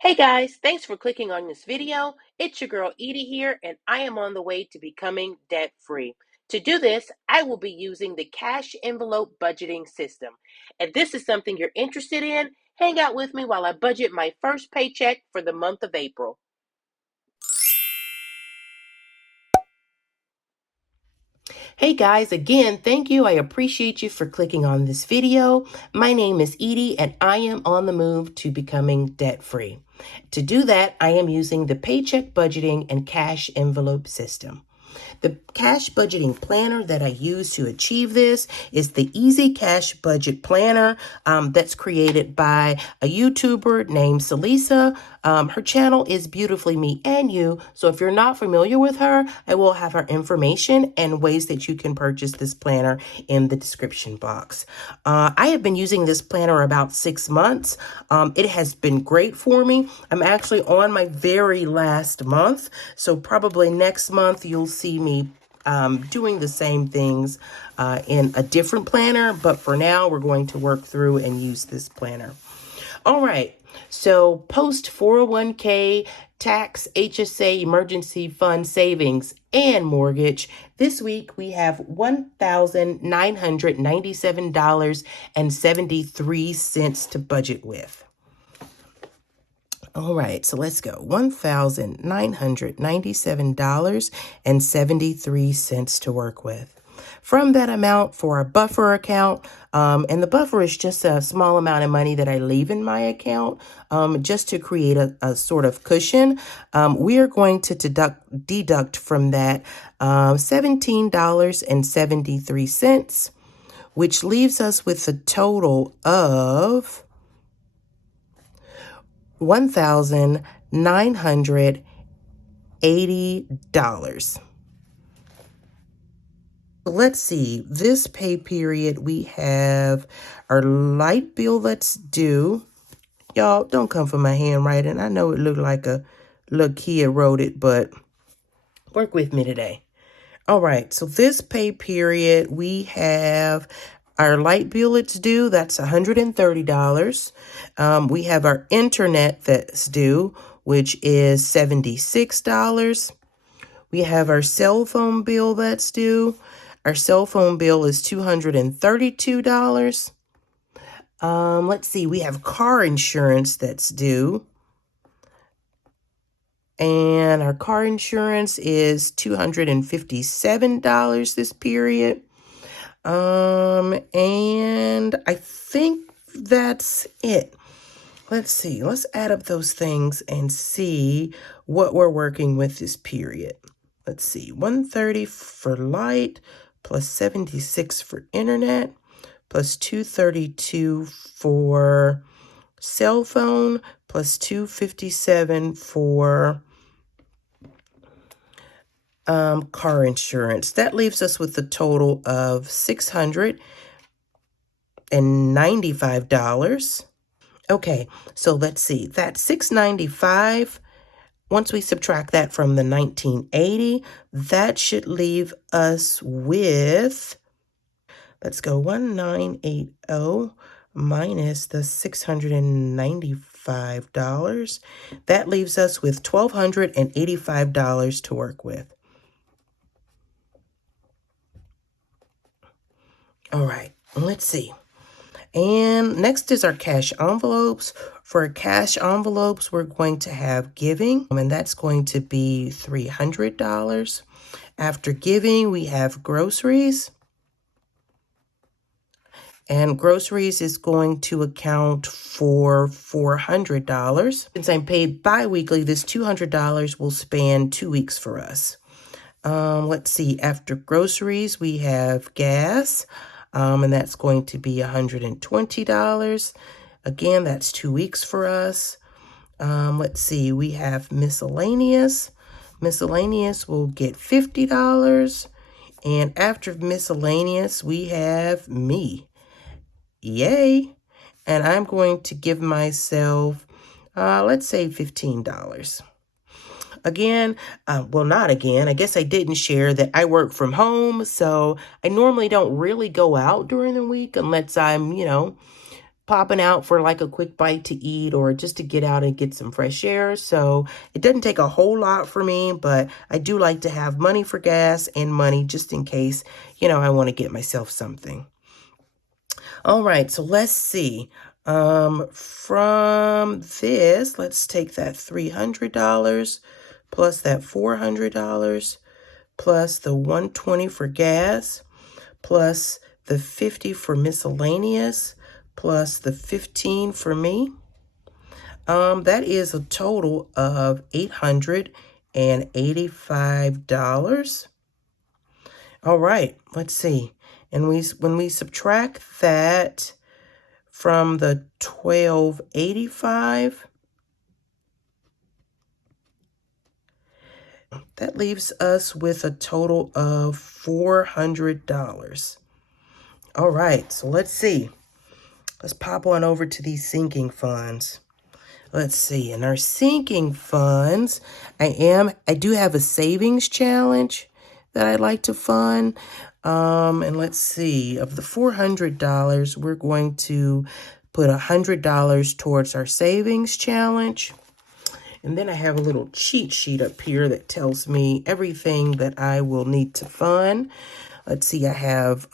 Hey guys, thanks for clicking on this video. It's your girl Edie here, and I am on the way to becoming debt free. To do this, I will be using the cash envelope budgeting system. If this is something you're interested in, hang out with me while I budget my first paycheck for the month of April. Hey guys, again, thank you. I appreciate you for clicking on this video. My name is Edie, and I am on the move to becoming debt free. To do that, I am using the Paycheck budgeting and cash envelope system. The cash budgeting planner that I use to achieve this is the Easy Cash Budget Planner that's created by a YouTuber named Salisa. Her channel is Beautifullymeandyou. So if you're not familiar with her, I will have her information and ways that you can purchase this planner in the description box. I have been using this planner about 6 months. It has been great for me. I'm actually on my very last month. So probably next month you'll see me doing the same things in a different planner. But for now, we're going to work through and use this planner. All right. So post 401k, tax, HSA, emergency fund savings, and mortgage. This week we have $1,997.73 to budget with. All right, so let's go. $1,997.73 to work with. From that amount for our buffer account, and the buffer is just a small amount of money that I leave in my account just to create a sort of cushion. We are going to deduct from that $17.73, which leaves us with a total of $1,980. Let's see, this pay period, we have our light bill that's due. Y'all, don't come for my handwriting. I know it looked like a little kid wrote it, but work with me today. All right, so this pay period, we have our light bill it's due, that's $130. We have our internet that's due, which is $76. We have our cell phone bill that's due. Our cell phone bill is $232. Let's see, we have car insurance that's due. And our car insurance is $257 this period. And I think that's it. Let's see. Let's add up those things and see what we're working with this period. Let's see. 130 for light plus 76 for internet plus 232 for cell phone plus 257 for car insurance. That leaves us with a total of $695. Okay, so let's see. That $695, once we subtract that from the $1,980, that should leave us with, let's go, $1,980 minus the $695. That leaves us with $1,285 to work with. All right, let's see. And next is our cash envelopes. For our cash envelopes, we're going to have giving, and that's going to be $300. After giving, we have groceries. And groceries is going to account for $400. Since I'm paid bi-weekly, this $200 will span 2 weeks for us. Let's see, after groceries, we have gas. And that's going to be $120. Again, that's 2 weeks for us. Let's see, we have miscellaneous. Miscellaneous will get $50. And after miscellaneous, we have me. Yay. And I'm going to give myself, let's say $15. Again, well, not again. I guess I didn't share that I work from home, so I normally don't really go out during the week unless I'm, popping out for like a quick bite to eat or just to get out and get some fresh air. So it doesn't take a whole lot for me, but I do like to have money for gas and money just in case, I want to get myself something. All right, so let's see. From this, let's take that $300 plus that $400 plus the $120 for gas plus the $50 for miscellaneous plus the $15 for me. That is a total of $885. All right, let's see. And when we subtract that from the $1285, that leaves us with a total of $400. All right, so let's see. Let's pop on over to these sinking funds. Let's see, in our sinking funds, I do have a savings challenge that I'd like to fund. And let's see, of the $400, we're going to put $100 towards our savings challenge. And then I have a little cheat sheet up here that tells me everything that I will need to fund. Let's see, I have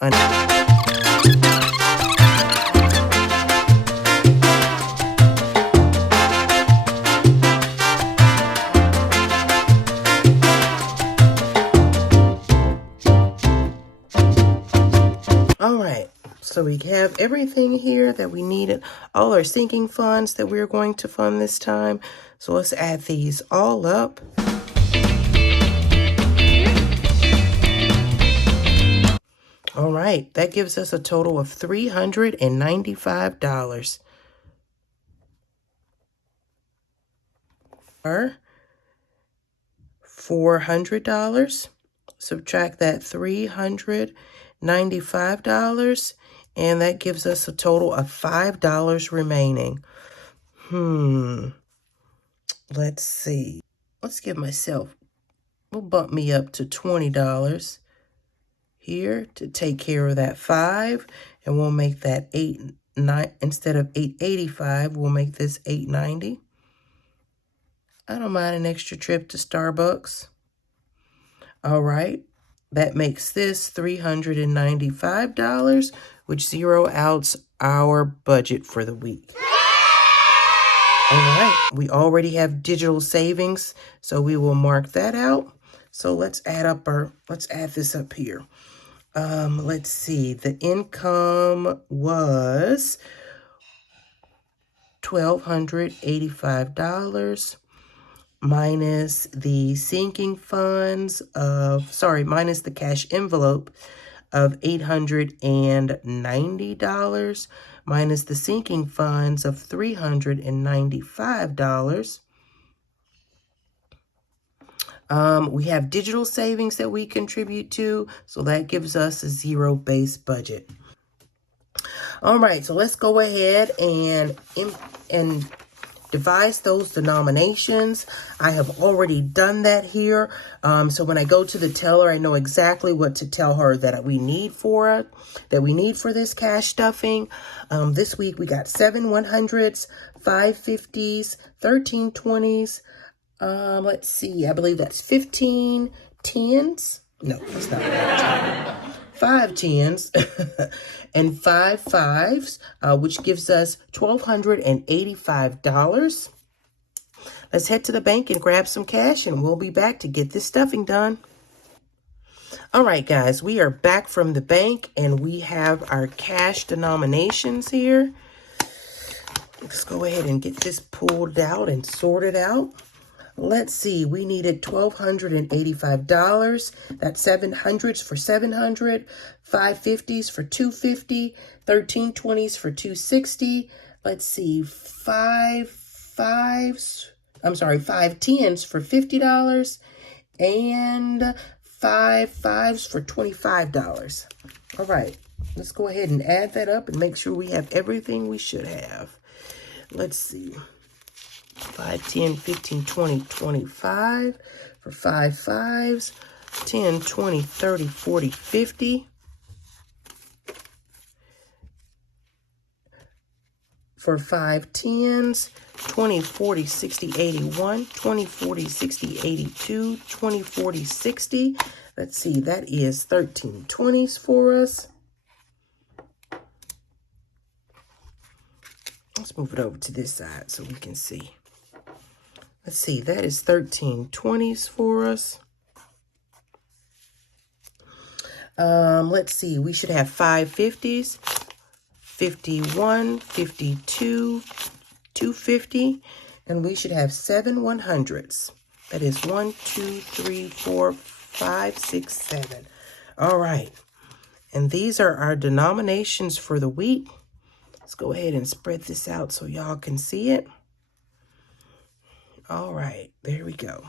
all right, so we have everything here that we needed, all our sinking funds that we're going to fund this time. So let's add these all up. All right, that gives us a total of $395. $400. Subtract that $395, and that gives us a total of $5 remaining. Let's see. Let's give myself, we'll bump me up to $20 here to take care of that 5, and we'll make that instead of $885, we'll make this $890. I don't mind an extra trip to Starbucks. All right, that makes this $395, which zero outs our budget for the week. All right, we already have digital savings, so we will mark that out. So let's add this up here. Let's see, the income was $1,285 minus the sinking funds minus the cash envelope of $890 minus the sinking funds of $395. We have digital savings that we contribute to, so that gives us a zero-based budget. All right, so let's go ahead and devise those denominations. I have already done that here. So when I go to the teller, I know exactly what to tell her that we need for this cash stuffing. This week we got 7 100s, 5 50s, 13 20s. Let's see, I believe that's 15 10s. No, that's not right. 5 10s and 5 5s, which gives us $1,285. Let's head to the bank and grab some cash, and we'll be back to get this stuffing done. All right, guys, we are back from the bank, and we have our cash denominations here. Let's go ahead and get this pulled out and sorted out. Let's see, we needed $1,285. That's 700s for 700, 5 50s for 250, 13 20s for 260. Let's see, 5 10s for $50 and 5 5s for $25. All right, let's go ahead and add that up and make sure we have everything we should have. Let's see. 5, 10, 15, 20, 25. For 5 5s, 10, 20, 30, 40, 50. For 5 10s, 20, 40, 60, 81, 20, 40, 60, 82, 20, 40, 60. Let's see, that is 13 20s for us. Let's move it over to this side so we can see. Let's see, that is 13 20s for us. Let's see, we should have 5 50s, 51, 52, 250, and we should have 7 100s. That is 1, 2, 3, 4, 5, 6, 7. All right, and these are our denominations for the week. Let's go ahead and spread this out so y'all can see it. All right, there we go.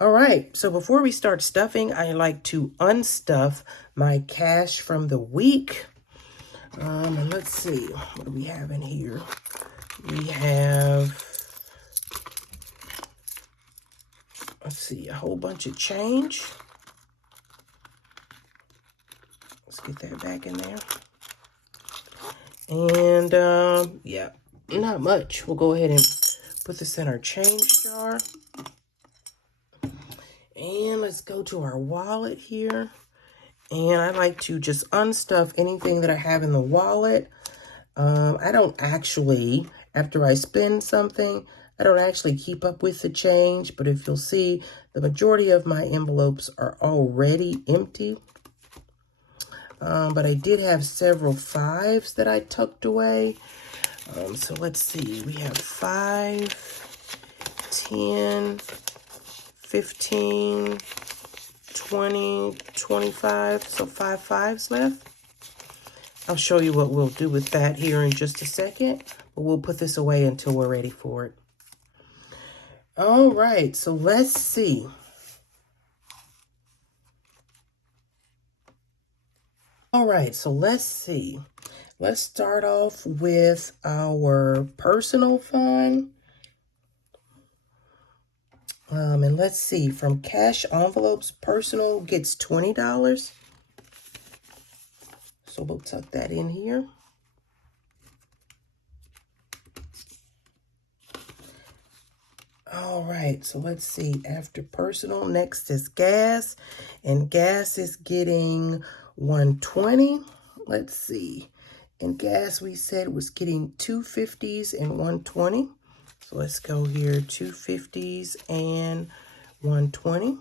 All right, so before we start stuffing, I like to unstuff my cash from the week. And let's see, what do we have in here? We have, let's see, a whole bunch of change. Let's get that back in there. And yeah, not much. We'll go ahead and put this in our change jar. And let's go to our wallet here. And I like to just unstuff anything that I have in the wallet. I don't actually, after I spend something, I don't actually keep up with the change. But if you'll see, the majority of my envelopes are already empty. But I did have several 5s that I tucked away. So let's see, we have 5, 10, 15, 20, 25, so 5 5s left. I'll show you what we'll do with that here in just a second, but we'll put this away until we're ready for it. All right, so let's see. All right, so let's see. Let's start off with our personal fund. And let's see, from cash envelopes, personal gets $20. So we'll tuck that in here. All right, so let's see, after personal, next is gas, and gas is getting 120. Let's see, and gas we said was getting 2 50s and 120. So let's go here, 2 50s and 120.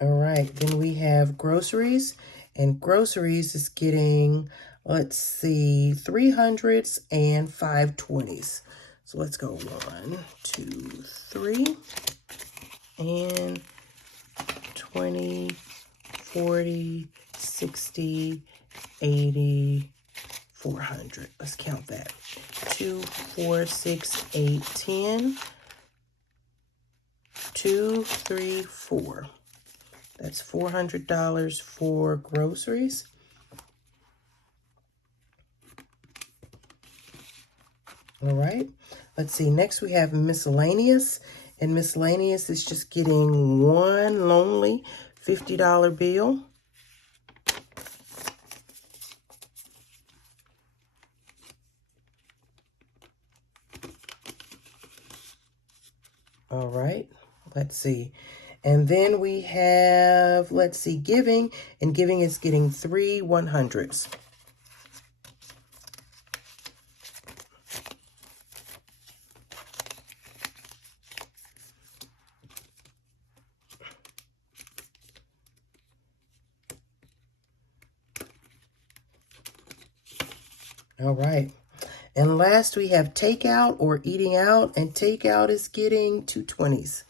All right, then we have groceries, and groceries is getting, let's see, 300s and 520s. So let's go 1, 2, 3, and 20, 40, 60, 80, 400. Let's count that. 2, 4, 6, 8, 10, 2, 3, 4. That's $400 for groceries. All right. Let's see. Next we have miscellaneous. And miscellaneous is just getting one lonely $50 bill. All right. Let's see. And then we have, let's see, giving. And giving is getting 3 100s. All right. And last we have takeout or eating out, and takeout is getting 2 20s.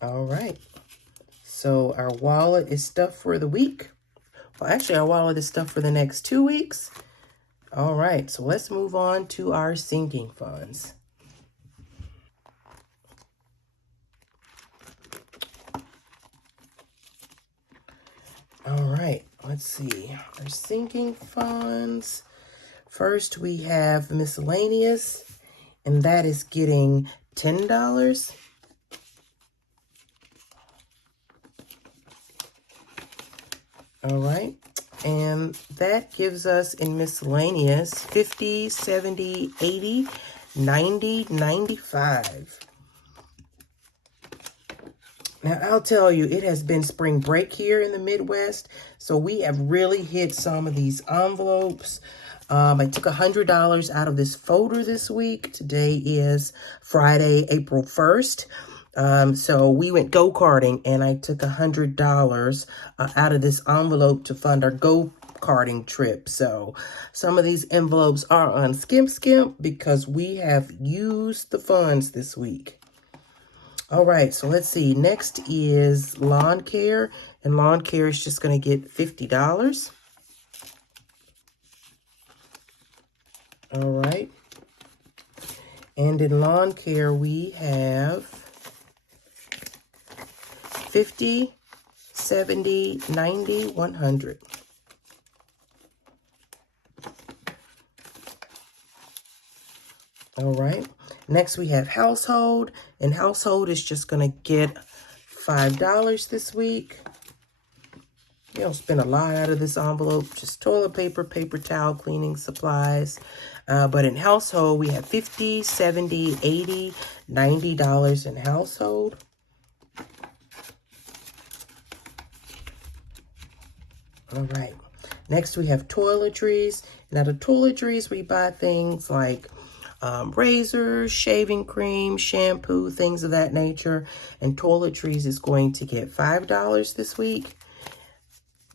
All right. So our wallet is stuffed for the week. Well, actually, I want all of this stuff for the next 2 weeks. All right, so let's move on to our sinking funds. All right, let's see. Our sinking funds. First, we have miscellaneous, and that is getting $10. All right, and that gives us in miscellaneous 50, 70, 80, 90, 95. Now, I'll tell you, it has been spring break here in the Midwest, so we have really hit some of these envelopes. I took $100 out of this folder this week. Today is Friday, April 1st. So we went go-karting, and I took $100 out of this envelope to fund our go-karting trip. So some of these envelopes are on Skimp because we have used the funds this week. All right, so let's see. Next is lawn care, and lawn care is just going to get $50. All right. And in lawn care, we have 50, 70, 90, 100. All right. Next, we have household, and household is just going to get $5 this week. You don't spend a lot out of this envelope, just toilet paper, paper towel, cleaning supplies. But in household, we have 50, 70, 80, $90 in household. All right. Next, we have toiletries. Now, the toiletries, we buy things like razors, shaving cream, shampoo, things of that nature. And toiletries is going to get $5 this week.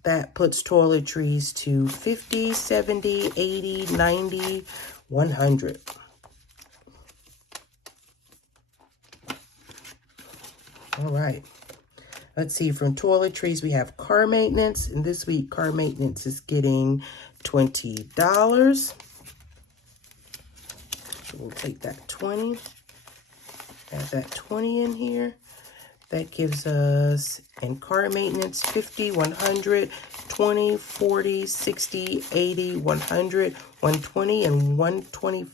That puts toiletries to 50, 70, 80, 90, 100. All right. Let's see, from toiletries, we have car maintenance. And this week, car maintenance is getting $20. So we'll take that 20, add that 20 in here. That gives us, in car maintenance, 50, 100, 20, 40, 60, 80, 100, 120, and 120.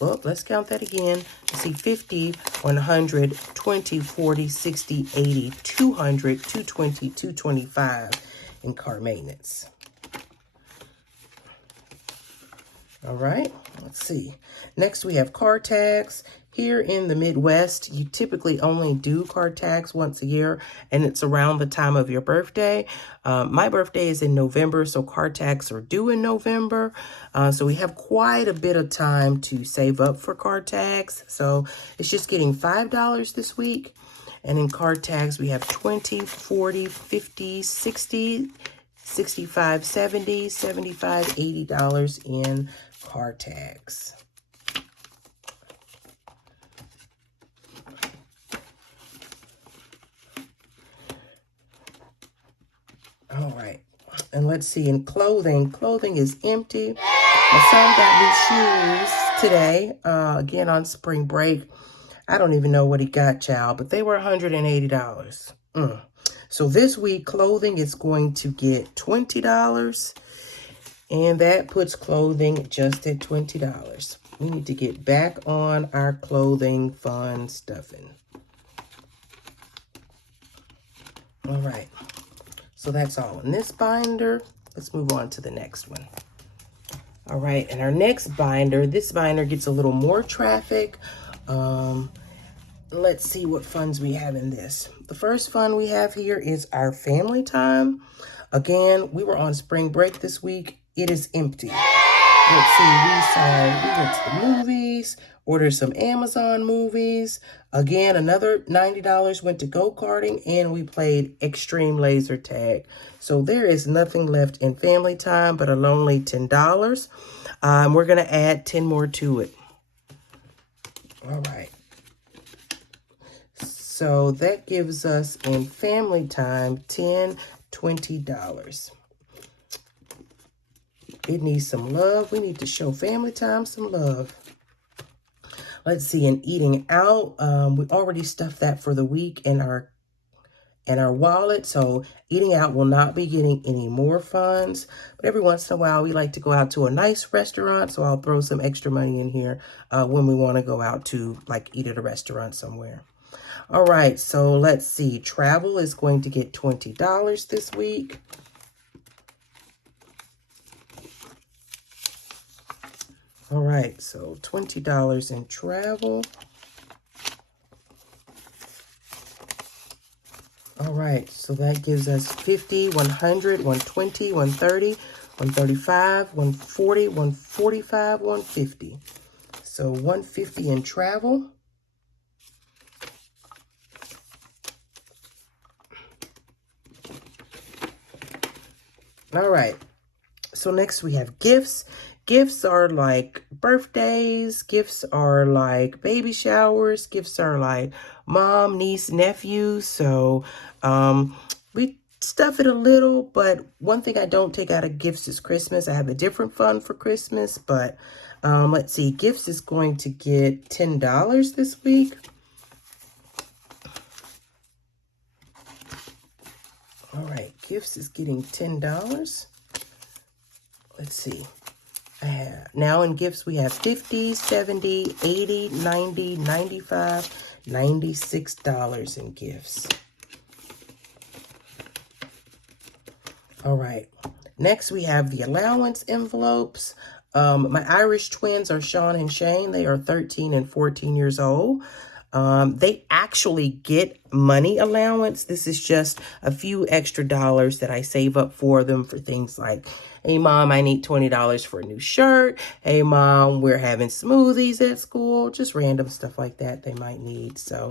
Well, let's count that again. Let's see, 50, 100, 20, 40, 60, 80, 200, 220, 225 in car maintenance. All right, let's see. Next, we have car tags. Here in the Midwest, you typically only do car tags once a year, and it's around the time of your birthday. My birthday is in November, so car tags are due in November. So we have quite a bit of time to save up for car tags. So it's just getting $5 this week. And in car tags, we have 20, 40, 50, 60, 65, 70, 75, $80 in car tags. All right, and let's see, in clothing is empty. My son got new shoes today, again on spring break. I don't even know what he got, child, but they were $180. So this week, clothing is going to get $20. And that puts clothing just at $20. We need to get back on our clothing fund stuffing. All right. So that's all in this binder. Let's move on to the next one. All right. And our next binder, this binder gets a little more traffic. Let's see what funds we have in this. The first fund we have here is our family time. Again, we were on spring break this week. It is empty. Let's see, we went to the movies, ordered some Amazon movies. Again, another $90 went to go-karting, and we played extreme laser tag. So there is nothing left in family time but a lonely $10. We're going to add 10 more to it. All right. So that gives us in family time $10, $20. It needs some love. We need to show family time some love. Let's see, in eating out, we already stuffed that for the week in our wallet, so eating out will not be getting any more funds. But every once in a while, we like to go out to a nice restaurant, so I'll throw some extra money in here when we want to go out to, like, eat at a restaurant somewhere. All right, so let's see. Travel is going to get $20 this week. All right, so $20 in travel. All right, so that gives us 50, 100, 120, 130, 135, 140, 145, 150. So 150 in travel. All right, so next we have gifts. Gifts are like birthdays. Gifts are like baby showers. Gifts are like mom, niece, nephew. So we stuff it a little, but one thing I don't take out of gifts is Christmas. I have a different fund for Christmas, but let's see. Gifts is going to get $10 this week. All right, gifts is getting $10. Let's see. Now in gifts, we have 50, 70, 80, 90, 95, $96 in gifts. All right. Next, we have the allowance envelopes. My Irish twins are Sean and Shane. They are 13 and 14 years old. They actually get money allowance. This is just a few extra dollars that I save up for them for things like, hey, Mom, I need $20 for a new shirt. Hey, Mom, we're having smoothies at school. Just random stuff like that they might need. So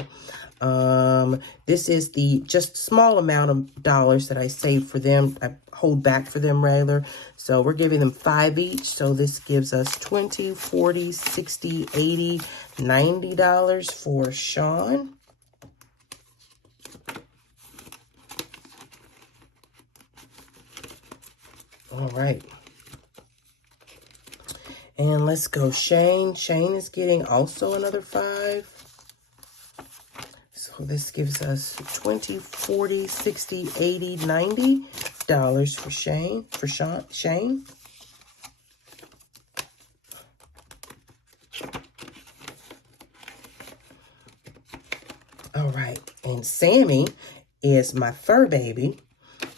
this is the just small amount of dollars that I save for them. I hold back for them rather. So we're giving them 5 each. So this gives us $20, $40, $60, $80, $90 for Sean. All right. And let's go Shane. Shane is getting also another 5. So this gives us $20, $40, $60, $80, $90 for Shane. All right. And Sammy is my fur baby.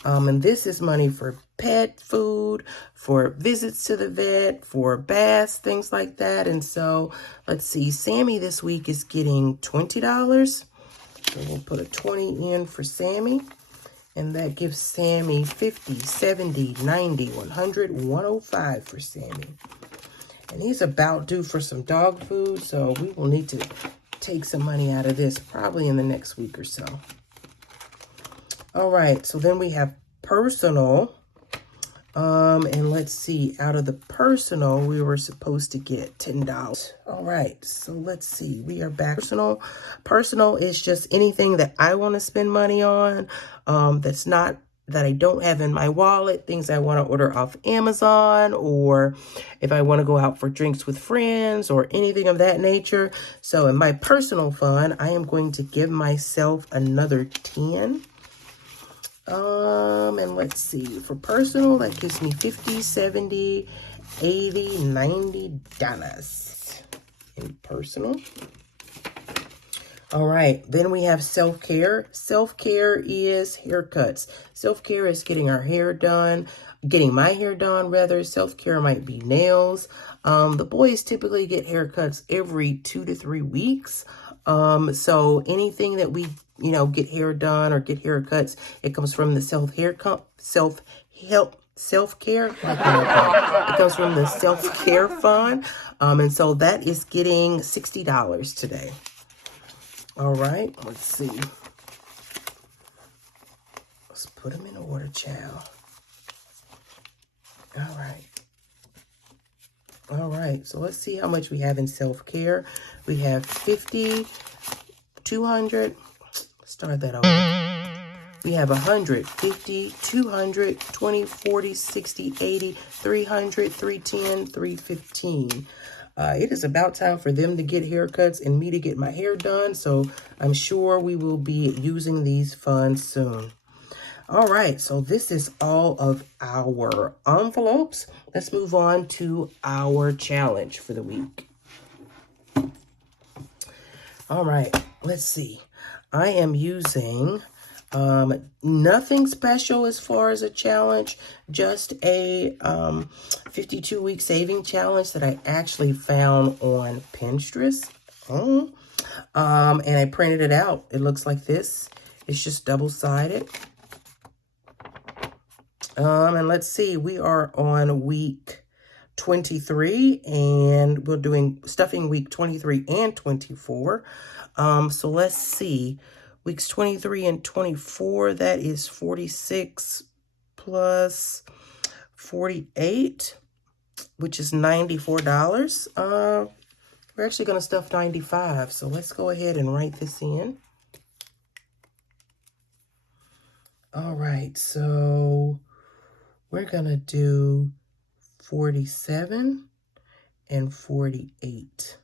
And this is money for pet food, for visits to the vet, for baths, things like that. And so, let's see, Sammy this week is getting $20. So we'll put a 20 in for Sammy. And that gives Sammy 50, 70, 90, 100, 105 for Sammy. And he's about due for some dog food, so we will need to take some money out of this probably in the next week or so. All right, so then we have personal. And let's see, out of the personal, we were supposed to get $10. All right, so let's see, we are back. Personal is just anything that I want to spend money on, that I don't have in my wallet, things I want to order off Amazon, or if I want to go out for drinks with friends or anything of that nature. So in my personal fund, I am going to give myself another 10. And let's see, for personal, that gives me 50, 70, 80, $90 in personal. All right, then we have self-care. Self-care is haircuts. Self-care is getting my hair done, rather. Self-care might be nails. The boys typically get haircuts every 2 to 3 weeks. So anything that we, get hair done or get haircuts, it comes from the self-care. It comes from the self-care fund. And so that is getting $60 today. All right, let's see. Let's put them in order, child. All right, so let's see how much we have in self-care. We have 50, 200, start that over. We have 100, 50, 200, 20, 40, 60, 80, 300, 310, 315. It is about time for them to get haircuts and me to get my hair done, so I'm sure we will be using these funds soon. All right, so this is all of our envelopes. Let's move on to our challenge for the week. All right, let's see. I am using nothing special as far as a challenge, just a 52-week saving challenge that I actually found on Pinterest. And I printed it out. It looks like this. It's just double-sided. And let's see, we are on week 23, and we're doing stuffing week 23 and 24. So let's see, weeks 23 and 24, that is 46 plus 48, which is $94. We're actually going to stuff 95, so let's go ahead and write this in. All right, so we're going to do 47 and 48.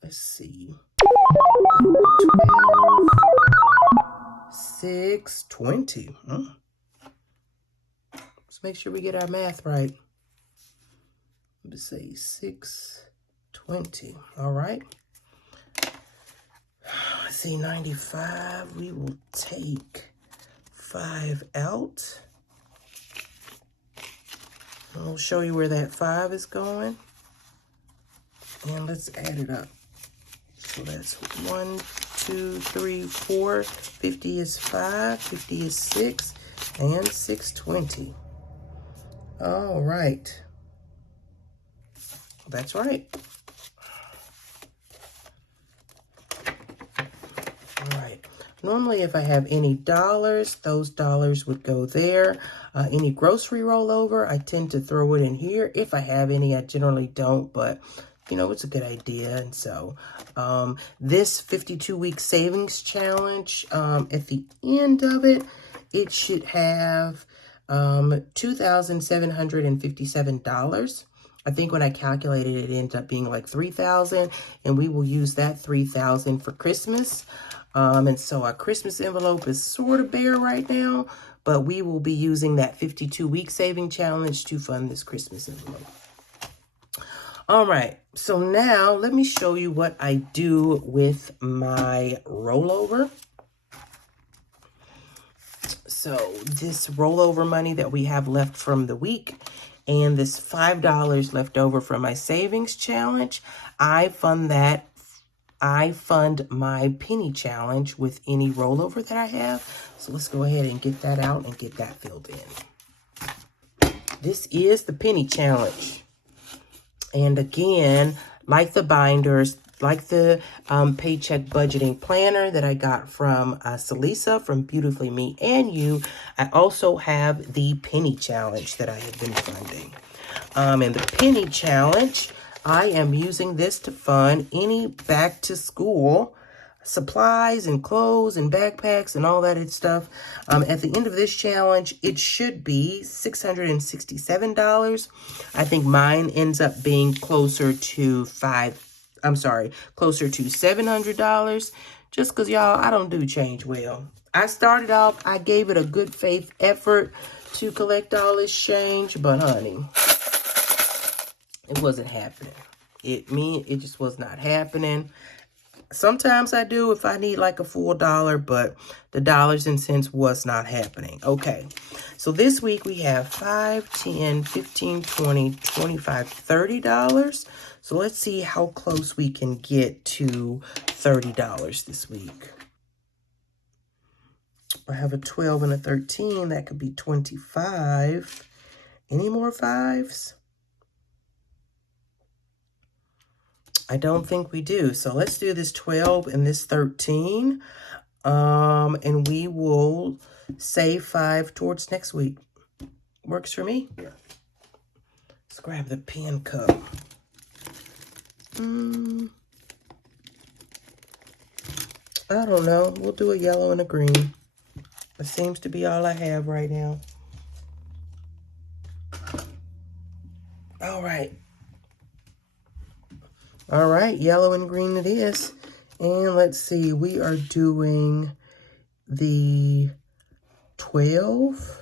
Let's see. 12, 6, 20. Let's make sure we get our math right. Let's say 6, 20. All right. Let's see, 95. We will take 5 out. I'll show you where that 5 is going. And let's add it up. So that's 1, 2, 3, 4. 50 is 5, 50 is 6, and 620. All right. That's right. All right. Normally, if I have any dollars, those dollars would go there. Any grocery rollover, I tend to throw it in here. If I have any, I generally don't, but you know, it's a good idea. And so this 52-week savings challenge, at the end of it, it should have $2,757. I think when I calculated it, it ended up being like $3,000, and we will use that $3,000 for Christmas. And so our Christmas envelope is sort of bare right now, but we will be using that 52-week saving challenge to fund this Christmas envelope. All right, so now let me show you what I do with my rollover. So this rollover money that we have left from the week and this $5 left over from my savings challenge, I fund my penny challenge with any rollover that I have. So let's go ahead and get that out and get that filled in. This is the penny challenge. And again, like the binders, like the Paycheck budgeting planner that I got from Salisa from Beautifullymeandyou, I also have the penny challenge that I have been funding. And the penny challenge, I am using this to fund any back to school supplies and clothes and backpacks and all that stuff. At the end of this challenge, it should be $667. I think mine ends up being closer to $700, just because, y'all, I don't do change well. I started off, I gave it a good faith effort to collect all this change, but honey, it wasn't happening. It just was not happening. Sometimes I do if I need like a full dollar, but the dollars and cents was not happening. Okay, so this week we have $5, $10, $15, $20, $25, $30. So let's see how close we can get to $30 this week. I have a 12 and a 13. That could be 25. Any more 5s? I don't think we do. So let's do this 12 and this 13. And we will save 5 towards next week. Works for me. Let's grab the pen cup. I don't know. We'll do a yellow and a green. That seems to be all I have right now. All right. All right, yellow and green it is. And let's see, we are doing the 12.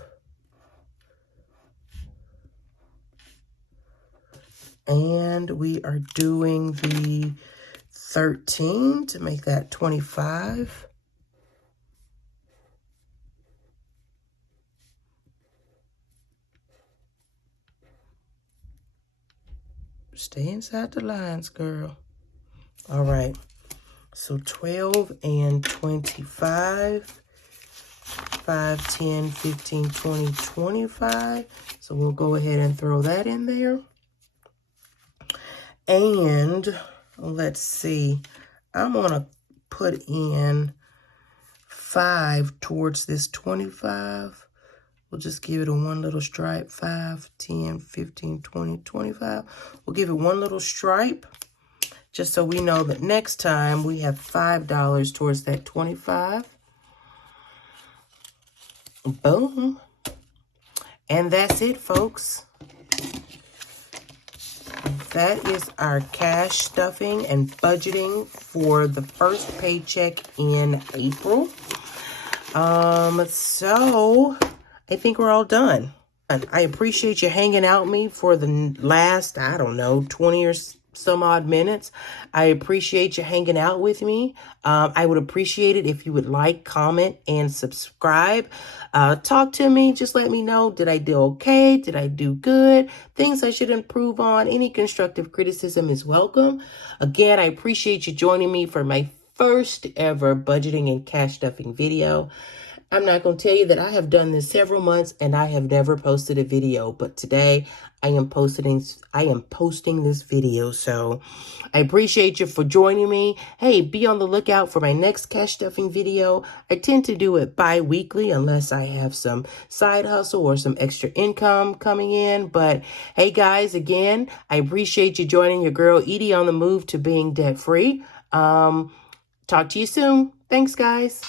And we are doing the 13 to make that 25. Stay inside the lines, girl. All right. So 12 and 25. 5, 10, 15, 20, 25. So we'll go ahead and throw that in there. And let's see. I'm going to put in 5 towards this 25. We'll just give it a one little stripe. 5, 10, 15, 20, 25. We'll give it one little stripe, just so we know that next time we have $5 towards that 25. Boom. And that's it, folks. That is our cash stuffing and budgeting for the first paycheck in April. So I think we're all done. I appreciate you hanging out with me for the last, I don't know, 20 or some odd minutes. I appreciate you hanging out with me. I would appreciate it if you would like, comment, and subscribe. Talk to me. Just let me know. Did I do okay? Did I do good? Things I should improve on. Any constructive criticism is welcome. Again, I appreciate you joining me for my first ever budgeting and cash stuffing video. I'm not going to tell you that I have done this several months and I have never posted a video, but today I am posting this video. So I appreciate you for joining me. Hey, be on the lookout for my next cash stuffing video. I tend to do it bi-weekly unless I have some side hustle or some extra income coming in. But hey guys, again, I appreciate you joining your girl Edie on the move to being debt free. Talk to you soon. Thanks, guys.